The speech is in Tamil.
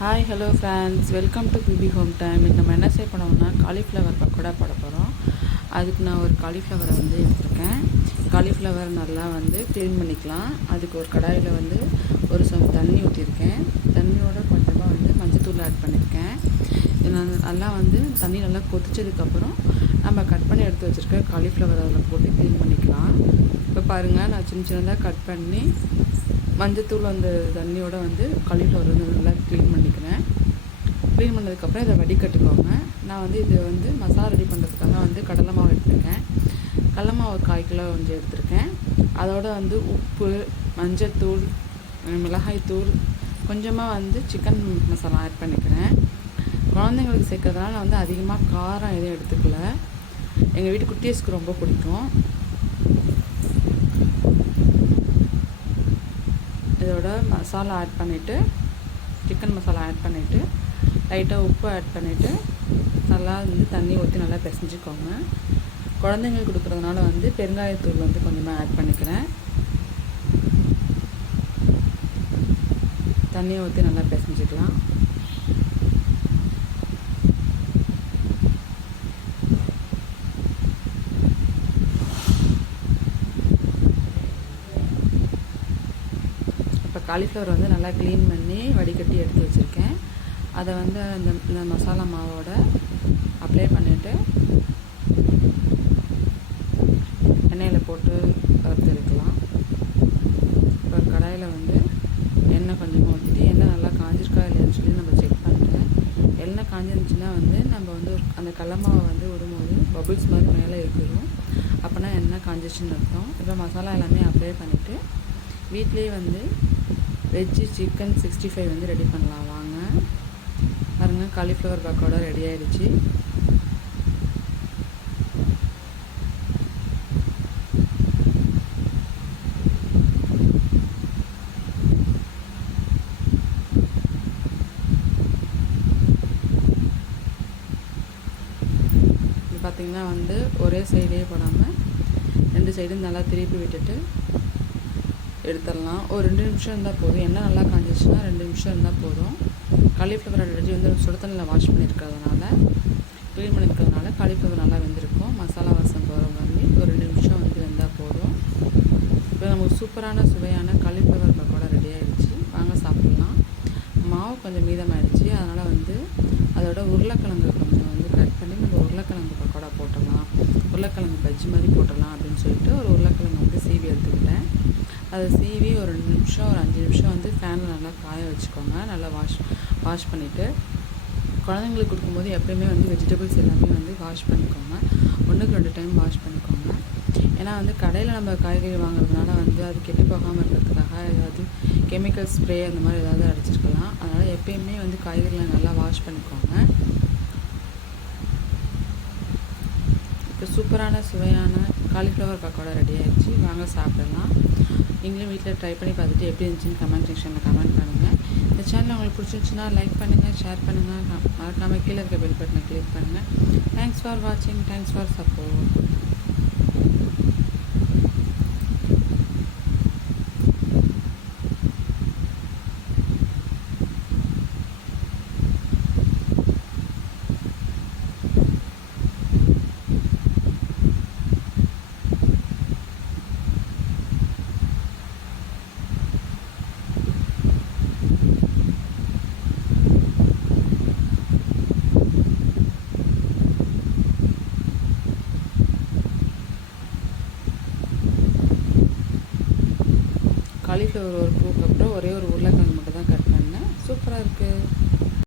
Hi hello friends welcome to BB home time இன்றைக்கி நம்ம என்ன செய்ய போனோம்னா காலிஃப்ளவர் பக்கோடா போட போகிறோம் அதுக்கு நான் ஒரு காலிஃப்ளவரை வந்து எடுத்துருக்கேன். காலிஃப்ளவர் நல்லா வந்து க்ளீன் பண்ணிக்கலாம். அதுக்கு ஒரு கடாயில் வந்து ஒரு சம் தண்ணி ஊற்றிருக்கேன் தண்ணியோட கொஞ்சமாக வந்து மஞ்சத்தூள் ஆட் பண்ணியிருக்கேன் நான் நல்லா வந்து தண்ணி நல்லா கொதிச்சதுக்கப்புறம் நம்ம கட் பண்ணி எடுத்து வச்சுருக்க காலிஃப்ளவர் அதில் போட்டு க்ளீன் பண்ணிக்கலாம். இப்போ பாருங்கள் நான் சின்ன சின்னதாக கட் பண்ணி மஞ்சத்தூள் அந்த தண்ணியோடு வந்து காலிஃப்ளவர் வந்து நல்லா க்ளீன் பண்ணிக்கிறேன். க்ளீன் பண்ணதுக்கப்புறம் இதை வடிகட்டுக்கோங்க. நான் வந்து இது வந்து மசாலா ரெடி பண்ணுறதுக்காக வந்து கடலை மாவு எடுத்திருக்கேன். கடலை மாவு கால் கிலோ கொஞ்சம் எடுத்திருக்கேன். அதோட வந்து உப்பு மஞ்சத்தூள் மிளகாய்த்தூள் கொஞ்சமாக வந்து சிக்கன் மசாலா ஆட் பண்ணிக்கிறேன். குழந்தைங்களுக்கு சேர்க்கறதுனால நான் வந்து அதிகமாக காரம் எதுவும் எடுத்துக்கல. எங்கள் வீட்டு குட்டீஸ்க்கு ரொம்ப பிடிக்கும். இதோட மசாலா ஆட் பண்ணிவிட்டு சிக்கன் மசாலா ஆட் பண்ணிவிட்டு லைட்டாக உப்பு ஆட் பண்ணிவிட்டு நல்லா வந்து தண்ணி ஊற்றி நல்லா பிசைஞ்சிக்கோங்க. குழந்தைங்களுக்கு கொடுக்குறதுனால வந்து பெருங்காயத்தூள் வந்து கொஞ்சமாக ஆட் பண்ணிக்கிறேன். தண்ணியை ஊற்றி நல்லா பிசைஞ்சிக்கலாம் இப்போ காலிஃப்ளவர் வந்து நல்லா க்ளீன் பண்ணி வடிகட்டி எடுத்து வச்சுருக்கேன். அதை வந்து அந்த இந்த மசாலா மாவோட அப்ளை பண்ணிவிட்டு எண்ணெயில் போட்டு வறுத்தெடுக்கலாம். இப்போ கடாயில் வந்து எண்ணெய் கொஞ்சமாக ஊற்றிட்டு எண்ணெய் நல்லா காஞ்சிருக்கா இல்லையான்னு சொல்லி நம்ம செக் பண்ணுறேன் எண்ணெய் காஞ்சிருந்துச்சுன்னா வந்து நம்ம வந்து அந்த கடலமாவை வந்து விடும்போது பபுள்ஸ் மாதிரி மேலே இருக்கிறோம் அப்போனா எண்ணெய் காஞ்சிச்சுன்னு அர்த்தம். இப்போ மசாலா எல்லாமே அப்ளை பண்ணிவிட்டு வீட்லேயே வந்து வெஜ்ஜு சிக்கன் சிக்ஸ்டி ஃபைவ் வந்து ரெடி பண்ணலாம். வாங்க. பாருங்கள் காலிஃப்ளவர் பக்கோடா ரெடி ஆயிடுச்சு. பார்த்திங்கன்னா வந்து ஒரே சைடே போடாமல் ரெண்டு சைடும் நல்லா திருப்பி விட்டுட்டு எடுத்துடலாம். ஒரு ரெண்டு நிமிஷம் இருந்தால் போதும். எண்ணெய் நல்லா காஞ்சிச்சுன்னா ரெண்டு நிமிஷம் இருந்தால் போதும். காலிஃப்ளவர் ஆல்ரெடி வந்து சுட தண்ணியில் வாஷ் பண்ணியிருக்கிறதுனால க்ளீன் பண்ணியிருக்கிறதுனால காலிஃப்ளவர் நல்லா வெந்திருக்கும். மசாலா வாசம் போகிற மாதிரி ஒரு ரெண்டு நிமிஷம் வந்து வெந்தால் போதும். இப்போ நமக்கு சூப்பரான சுவையான காலிஃப்ளவர் பக்கோடா ரெடி ஆகிடுச்சு வாங்க சாப்பிட்லாம். மாவு கொஞ்சம் மீதமாகிடுச்சு அதனால் வந்து அதோட உருளைக்கிழங்கு கொஞ்சம் வந்து கட் பண்ணி நம்ம உருளைக்கிழங்கு பக்கோடா போட்டுடலாம். உருளைக்கிழங்கு பஜ்ஜி மாதிரி போட்டுடலாம் அப்படின்னு சொல்லிட்டு ஒரு உருளைக்கிழங்கு வந்து சீவி எடுத்துக்கிட்டேன் அதை சீவி ஒரு ரெண்டு நிமிஷம் ஒரு அஞ்சு நிமிஷம் வந்து ஃபேனில் நல்லா காய வச்சுக்கோங்க. நல்லா வாஷ் வாஷ் பண்ணிவிட்டு குழந்தைங்களுக்கு கொடுக்கும்போது எப்பயுமே வந்து வெஜிடபிள்ஸ் எல்லாமே வந்து வாஷ் பண்ணிக்கோங்க. ஒன்றுக்கு ரெண்டு டைம் வாஷ் பண்ணிக்கோங்க. ஏன்னா வந்து கடையில் நம்ம காய்கறி வாங்குறதுனால வந்து அது கெட்டு போகாமல் இருக்கிறதுக்காக ஏதாவது கெமிக்கல் ஸ்ப்ரே அந்த மாதிரி ஏதாவது அடிச்சிருக்கலாம். அதனால் எப்பயுமே வந்து காய்கறிகளை நல்லா வாஷ் பண்ணிக்கோங்க. இப்போ சூப்பரான சுவையான காலிஃப்ளவர் பக்கோடா ரெடி ஆகிடுச்சு வாங்க சாப்பிடலாம். நீங்களும் வீட்டில் ட்ரை பண்ணி பார்த்துட்டு எப்படி இருந்துச்சுன்னு கமெண்ட் செக்ஷனில் கமெண்ட் பண்ணுங்கள் இந்த சேனல் உங்களுக்கு பிடிச்சிருந்துச்சுன்னா லைக் பண்ணுங்கள் ஷேர் பண்ணுங்கள் மறக்காமல் கீழே இருக்க பெல் பட்டனை கிளிக் பண்ணுங்கள் தேங்க்ஸ் ஃபார் வாட்சிங் தேங்க்ஸ் ஃபார் சப்போர்ட் காலிஃப்ளவர் ஒரு பூக்கு அப்புறம் ஒரே ஒரு உருளைக்கிழங்கு மட்டும் தான் கட் பண்ணேன். சூப்பராக இருக்குது